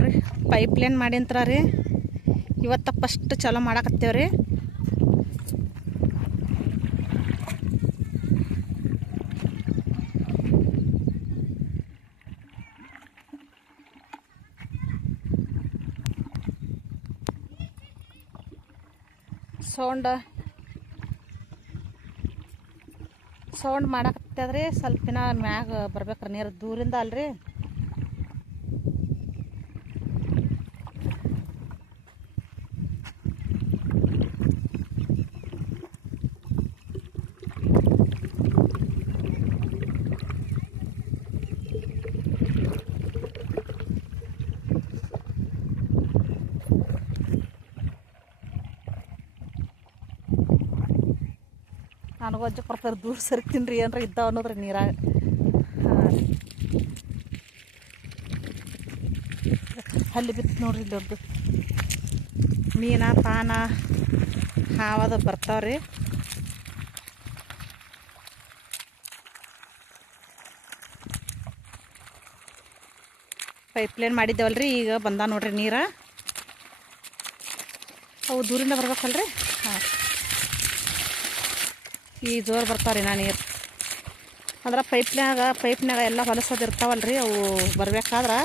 ನೋಡ್ರಿ pipe line ಮಾಡಿ ಅಂತಾರ ರೀ. ಇವತ್ತು ಫಸ್ಟ್ ಚಾಲೂ ಮಾಡಾಕತ್ತೇವ್ರಿ. ಸೌಂಡ್ ಮಾಡಾಕತ್ತದ್ರಿ. ಸ್ವಲ್ಪ ದಿನ ಮ್ಯಾಗ ಬರ್ಬೇಕ್ರಿ ನೀರು ದೂರಿಂದ ಅಲ್ರಿ. ನನಗೂ ಅಜ್ಜ ಬರ್ತಾರೆ ದೂರ ಸರಿತೀನಿ ರೀ ಏನಾರ ಇದ್ದಾವ ಅನ್ನೋದ್ರಿ ನೀರಾಗ. ಅಲ್ಲಿ ಬಿತ್ತು ನೋಡ್ರಿ ಇಲ್ಲೊಂದು ಮೀನ ಪಾನ ಹಾವದ ಬರ್ತಾವ್ರಿ. ಪೈಪ್ಲೈನ್ ಮಾಡಿದ್ದೇವಲ್ರಿ, ಈಗ ಬಂದ ನೋಡ್ರಿ ನೀರ. ಅವು ದೂರಿಂದ ಬರ್ಬೇಕಲ್ರಿ. ಹಾಂ, ಈ ಜೋರು ಬರ್ತಾವ್ರಿ ನಾ ನೀರು. ಅಂದ್ರೆ ಪೈಪ್ನಾಗ ಎಲ್ಲ ಹೊಲಸೋದು ಇರ್ತಾವಲ್ರಿ, ಅವು ಬರ್ಬೇಕಾದ್ರೆ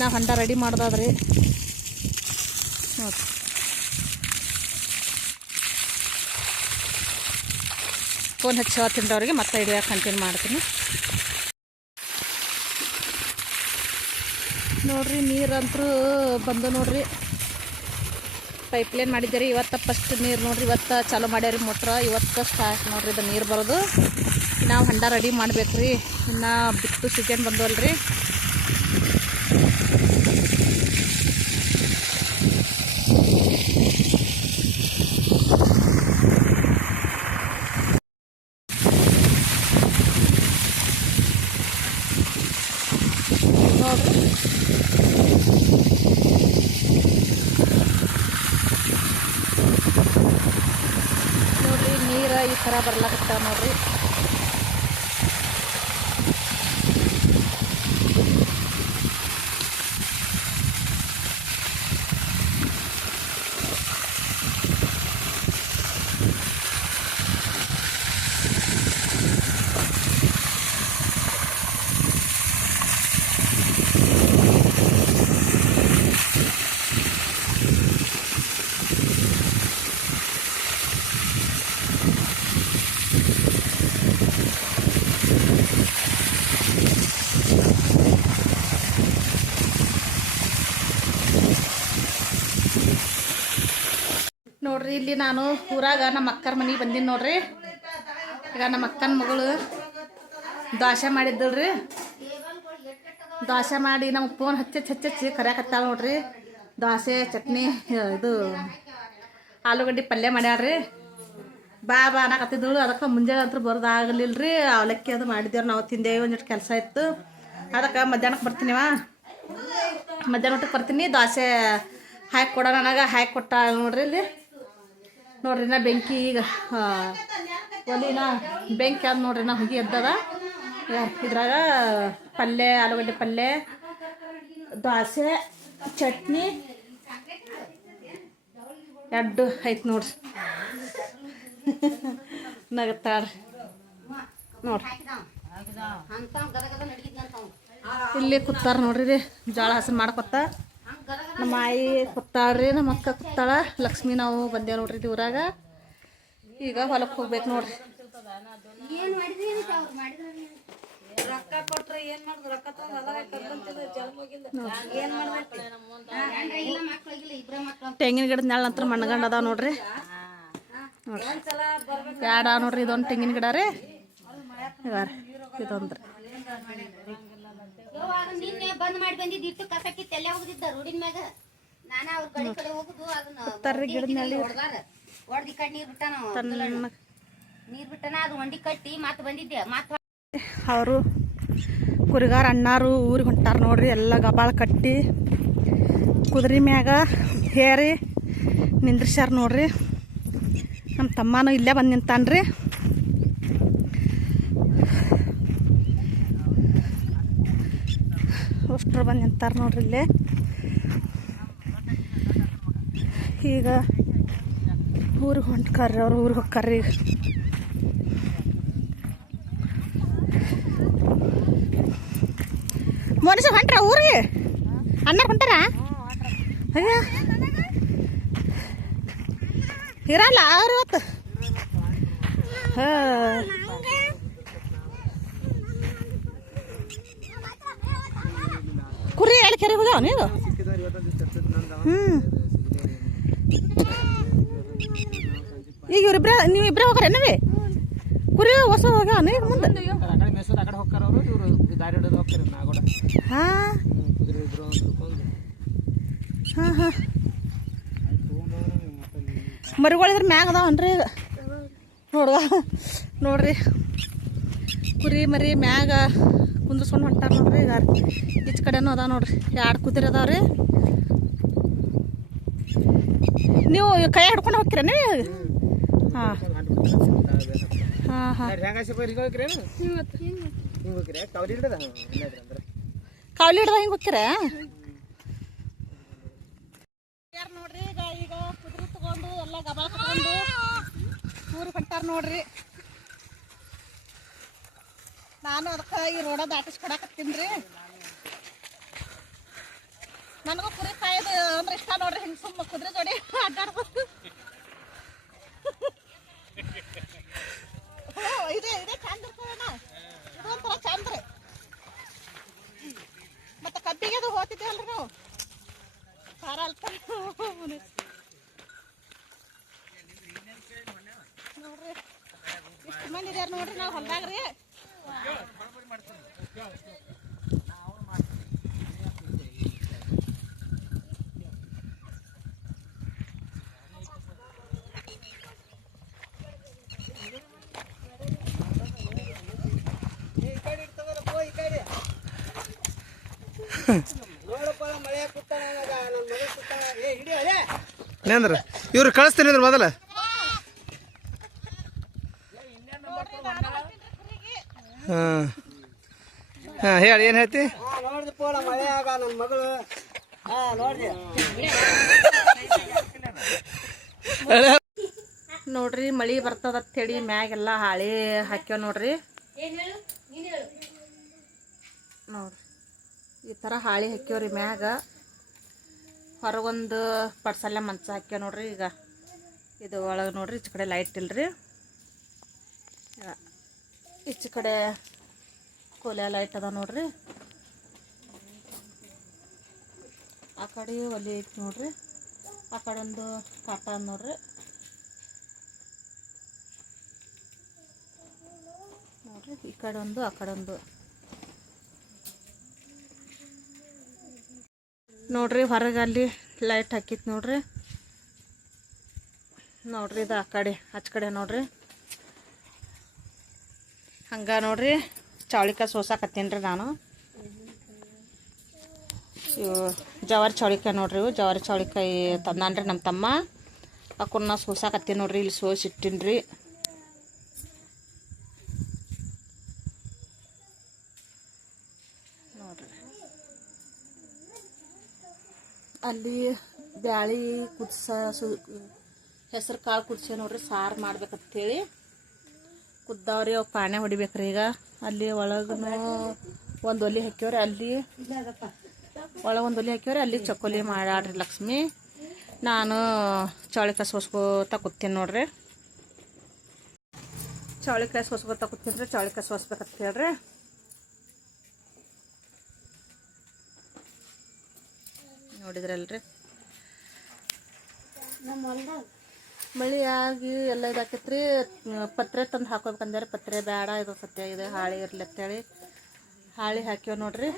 ನಾ ಹೊಂಡ ರೆಡಿ ಮಾಡೋದಾದ್ರಿ ನೋಡಿರಿ. ಫೋನ್ ಹಚ್ಚಿ ತಿಂದವ್ರಿಗೆ ಮತ್ತೆ ಹಿಡಿಯೋಕೆ ಕಂಟಿನ್ಯೂ ಮಾಡ್ತೀನಿ ನೋಡ್ರಿ. ನೀರಂತರೂ ಬಂದು ನೋಡ್ರಿ. ಪೈಪ್ಲೈನ್ ಮಾಡಿದ್ದೀರಿ ಇವತ್ತು ಫಸ್ಟ್ ನೀರು ನೋಡ್ರಿ. ಇವತ್ತು ಚಾಲೂ ಮಾಡ್ಯಾರಿ ಮೋಟ್ರ. ಇವತ್ತು ಸ್ಟಾರ್ಟ್ ನೋಡ್ರಿ ಇದು ನೀರು ಬರೋದು. ನಾವು ಹೊಂಡ ರೆಡಿ ಮಾಡ್ಬೇಕ್ರಿ. ಇನ್ನು ಬಿತ್ತು ಸೀಸನ್ ಬಂದವಲ್ರಿ. ನೋಡ್ರಿ ನೀರು ಈ ಥರ ಬರ್ಲಾಕತ್ತಾವ ನೋಡ್ರಿ. ನೋಡ್ರಿ ಇಲ್ಲಿ ನಾನು ಊರಾಗ ನಮ್ಮ ಅಕ್ಕರ ಮನೆಗೆ ಬಂದೀನಿ ನೋಡ್ರಿ. ಈಗ ನಮ್ಮ ಅಕ್ಕನ ಮಗಳು ದೋಸೆ ಮಾಡಿದ್ದಳ್ರಿ. ದೋಸೆ ಮಾಡಿ ನಮ್ಗೆ ಫೋನ್ ಹಚ್ಚಿ ಕರ್ಯಾಕತ್ತಾಳ ನೋಡ್ರಿ. ದೋಸೆ ಚಟ್ನಿ ಇದು ಆಲೂಗಡ್ಡೆ ಪಲ್ಯ ಮಾಡ್ಯಾಳ್ರಿ. ಬಾ ಅನ್ನಕತ್ತಿದ್ದಳು. ಅದಕ್ಕೆ ಮುಂಜಾನೆ ಅಂತೂ ಬರೋದಾಗಲಿಲ್ಲರಿ. ಅವಲಕ್ಕಿ ಅದು ಮಾಡಿದ್ದೇವ್ರಿ. ನಾವು ತಿಂದೇವಿ. ಒಂದಿಷ್ಟು ಕೆಲಸ ಇತ್ತು. ಅದಕ್ಕೆ ಮಧ್ಯಾಹ್ನಕ್ಕೆ ಬರ್ತೀನಿವ. ಮಧ್ಯಾಹ್ನ ಊಟಕ್ಕೆ ಬರ್ತೀನಿ. ದೋಸೆ ಹಾಕಿ ಕೊಡೋಣ ನನಗೆ ಹಾಕಿ ಕೊಟ್ಟ ನೋಡ್ರಿ. ಇಲ್ಲಿ ನೋಡ್ರಿ ನಾ ಬೆಂಕಿ ಈಗ ಒಲಿನ ಬೆಂಕಿ ಆದ ನೋಡ್ರಿ. ನಾ ಹುಗಿ ಎದ್ದದ. ಇದ್ರಾಗ ಪಲ್ಯ ಆಲೂಗಡ್ಡೆ ಪಲ್ಯ ದೋಸೆ ಚಟ್ನಿ ಎರಡು ಐತೆ ನೋಡ್ರಿ. ನಗತ್ತಾಳ್ರಿ ನೋಡ್ರಿ. ಇಲ್ಲಿ ಕೂತಾರ ನೋಡ್ರಿ ರೀ. ಜೋಳ ಹಸನ್ ಮಾಡ್ಕೊತ ನಮ್ಮ ಆಯಿ ಕೂತಾಳ್ರಿ. ನಮ್ಮ ಅಕ್ಕ ಕೂತಾಳ. ಲಕ್ಷ್ಮಿ ನಾವು ಬಂದೇವು ನೋಡ್ರಿ ಊರಾಗ. ಈಗ ಹೊಲಕ್ಕೆ ಹೋಗ್ಬೇಕು ನೋಡ್ರಿ. ತೆಂಗಿನ ಗಿಡದ ನೆಳ ನಂತರ ಮಣ್ಣಗಂಡ ಅದಾವ ನೋಡ್ರಿ. ಯಾಡ ನೋಡ್ರಿ. ಇದೊಂದು ತೆಂಗಿನ ಗಿಡ ರೀ. ಇದೊಂದ್ರಿ ಗಿಡದ ನೆಳಿ ಅವರು ಕುರಿಗಾರ ಅಣ್ಣಾರು ಊರಿಗೆ ಹೊಂಟಾರ ನೋಡ್ರಿ. ಎಲ್ಲ ಗಬಾಳ ಕಟ್ಟಿ ಕುದುರೆ ಮ್ಯಾಗ ಹೇರಿ ನಿಂದ್ರಿಸ್ಯಾರ ನೋಡ್ರಿ. ನಮ್ಮ ತಮ್ಮನೂ ಇಲ್ಲೇ ಬಂದು ನಿಂತಾನ್ರಿ. ಅಷ್ಟ್ರು ಬಂದು ನಿಂತಾರೆ ನೋಡ್ರಿ ಇಲ್ಲೇ. ಈಗ ಊರಿಗೆ ಹೊಂಟ್ಕಾರ್ರಿ, ಅವ್ರು ಊರಿಗೆ ಹೋಗ್ಕಾರ್ರಿ. ಮನುಷ್ಯ ಹೊಂಟ್ರ ಊರಿಗೆ? ಅಣ್ಣ ಹೊಂಟಾರ? ಅಯ್ಯ ಇರಲ್ಲ ಅವ್ರು ಇವತ್ತು. ಕುರಿ ಎಲ್ಲಿ ಕೆರೆ ಹೋಗ್ಯಾವ ನೀವು? ಈಗ ಇವ್ರಿಬ್ರ ನೀವು ಇಬ್ಬರೇ ಹೋಗ್ರೇನವೇ? ಕುರಿ ಹೊಸ ಹೋಗ್ಯಾವ ಈಗ ಮುಂದೆ? ಹಾಂ ಹಾಂ ಹಾಂ ಮರಿಗಳಿದ್ರ ಮ್ಯಾಗ ಅದಾವನ್ರಿ ಈಗ. ನೋಡ್ರಿ ಕುರಿ ಮರಿ ಮ್ಯಾಗ ಕುಂದ್ರಸ್ಕೊಂಡು ಹೊಂಟಾರ ನೋಡ್ರಿ. ಈಗ ಈಚ್ ಕಡೆನೂ ಅದಾವ ನೋಡ್ರಿ, 2 ಕುದುರೆ ಅದಾವ್ರಿ. ನೀವು ಕೈ ಹಿಡ್ಕೊಂಡು ಹೋಗ್ತೀರ ನೀವು? ಹಾಂ ಹಾಂ ಹಾಂ ಕಾವಲಿ ಹಿಡ್ದ ಹಿಂಗೆ ಹೋಗ್ತೀರ ನೋಡ್ರಿ. ಈಗ ಕುದುರೆ ತಗೊಂಡು ಎಲ್ಲ ಗಬಾಳ ತಗೊಂಡು ಊರಿಗೆ ಹೊಂಟಾರ ನೋಡ್ರಿ. ನಾನು ಅದಕ್ಕೆ ಈ ರೋಡ ದಾಟಿಸ್ಕೊಡಕತ್ತೀನಿ ರೀ. ನನಗೂ ಕುರಿ ಕಾಯೋದು ಅಂದ್ರೆ ಇಷ್ಟ ನೋಡ್ರಿ. ಹಿಂಗೆ ಸುಮ್ಮ ಕುದುರೆ ಜೋಡಿ ಅಡ್ಡಾಡ್ಬೋದು. ಇದೇ ಚಂದ ಇರ್ತದಣ್ಣ, ಇದು ಒಂಥರ ಚಂದ ರೀ. ಮತ್ತು ಕಬ್ಬಿಗೆ ಅದು ಹೋಗ್ತಿದ್ದೇವಲ್ರಿ ನಾವು, ಖಾರ ಅಲ್ಪ ನೋಡ್ರಿ. ಇಷ್ಟು ಮಂದಿ ಇದಾರ ನೋಡ್ರಿ ನಾವು ಹೊಲ್ದಾಗ ರೀ. ಅಂದ್ರ ಇವ್ರು ಕಳಿಸ್ತೀನಿ ಅಂದ್ರೆ ಮೊದಲ. ಹಾಂ ಹಾಂ ಹೇಳಿ, ಏನು ಹೇಳ್ತಿ? ನೋಡ್ರಿ ಮಳಿ ಬರ್ತದ ಅಂತೇಳಿ ಮ್ಯಾಗೆಲ್ಲ ಹಾಳಿ ಹಾಕ್ಯಾವ ನೋಡ್ರಿ. ನೋಡ್ರಿ ಈ ಥರ ಹಾಳಿ ಹಾಕ್ಯವ್ರಿ ಮ್ಯಾಗ. ಹೊರಗೊಂದು ಪಡ್ಸಲ್ಲೇ ಮಂಚ ಹಾಕ್ಯಾವ ನೋಡ್ರಿ. ಈಗ ಇದು ಒಳಗೆ ನೋಡ್ರಿ, ಈಚೆ ಕಡೆ ಲೈಟ್ ಇಲ್ರಿ, ಈಚೆ ಕಡೆ ಕೋಲೆ ಲೈಟ್ ಅದ ನೋಡ್ರಿ. ಆ ಕಡೆ ಒಲಿ ಐತಿ ನೋಡ್ರಿ, ಆ ಕಡೆ ಒಂದು ಕಾಟ ಅದ ನೋಡ್ರಿ. ನೋಡ್ರಿ ಈ ಕಡೆ ಒಂದು ಆ ಕಡೆ ಒಂದು ನೋಡ್ರಿ. ಹೊರಗೆ ಅಲ್ಲಿ ಲೈಟ್ ಹಾಕಿತ್ತು ನೋಡ್ರಿ. ನೋಡ್ರಿ ಇದು ಆ ಕಡೆ ಆಚ ಕಡೆ ನೋಡ್ರಿ. ಹಂಗೆ ನೋಡ್ರಿ ಚೌಳಿಕಾಯಿ ಸೋಸಾಕತ್ತೀನಿ ರೀ ನಾನು. ಇವು ಜವಾರಿ ಚೌಳಿಕಾಯಿ ನೋಡ್ರಿ, ಇವು ಜವಾರಿ ಚೌಳಿಕಾಯಿ ತಂದಾನ್ರಿ ನಮ್ಮ ತಮ್ಮ. ಅಕ್ಕನ್ನ ಸೋಸಾಕತ್ತೀನಿ ನೋಡ್ರಿ. ಇಲ್ಲಿ ಸೋಸಿಟ್ಟಿನಿ ರೀ. ನೋಡ್ರಿ ಅಲ್ಲಿ ಬ್ಯಾಳಿ ಹೆಸರು ಕಾಳು ಕುದಿಸಿ ನೋಡ್ರಿ, ಸಾರು ಮಾಡ್ಬೇಕಂತೇಳಿ ಕುದ್ದಾವ್ರಿ. ಅವು ಪಾಣೆ ಹೊಡಿಬೇಕ್ರಿ. ಈಗ ಅಲ್ಲಿ ಒಳಗೂ ಒಂದು ಒಲಿ ಹಾಕ್ಯವ್ರಿ, ಅಲ್ಲಿ ಒಳಗೆ ಒಂದು ಒಲಿ ಹಾಕ್ಯವ್ರಿ, ಅಲ್ಲಿ ಚಕ್ಕೋಲಿ ಮಾಡಾಡ್ರಿ ಲಕ್ಷ್ಮಿ. ನಾನು ಚೌಳಿಕಾಯಿ ಸೋಸ್ಕೋತ ಕೂತೀನಿ ನೋಡ್ರಿ. ಚೌಳಿಕಾಯಿ ಸೋಸ್ಕೋತ ಕೂತೀನಿ ರೀ. ಚೌಳಿಕಾಯಿ ಸೋಸ್ಬೇಕಂತ ಹೇಳ್ರಿ. ನೋಡಿದ್ರಲ್ರಿ ಮಳೆ ಆಗಿ ಎಲ್ಲ ಇದಾಕೈತ್ರಿ. ಪತ್ರೆ ತಂದು ಹಾಕೋಬೇಕಂದ್ರೆ ಪತ್ರೆ ಬೇಡ, ಇದು ಸತ್ಯ ಇದೆ ಹಾಳಿ ಇರ್ಲಿ ಅಂತೇಳಿ ಹಾಳಿ ಹಾಕ್ಯವ ನೋಡ್ರಿ.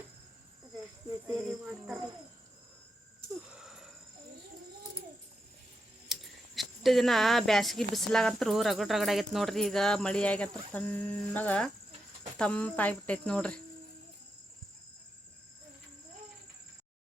ಇಷ್ಟು ದಿನ ಬ್ಯಾಸಿಗೆ ಬಿಸಿಲಾಗಂತೂ ರಗಡ್ ಆಗೈತೆ ನೋಡ್ರಿ. ಈಗ ಮಳೆ ಆಗಂತ ತಣ್ಣಗ ತಂಪಾಗಿಬಿಟ್ಟೈತೆ ನೋಡ್ರಿ.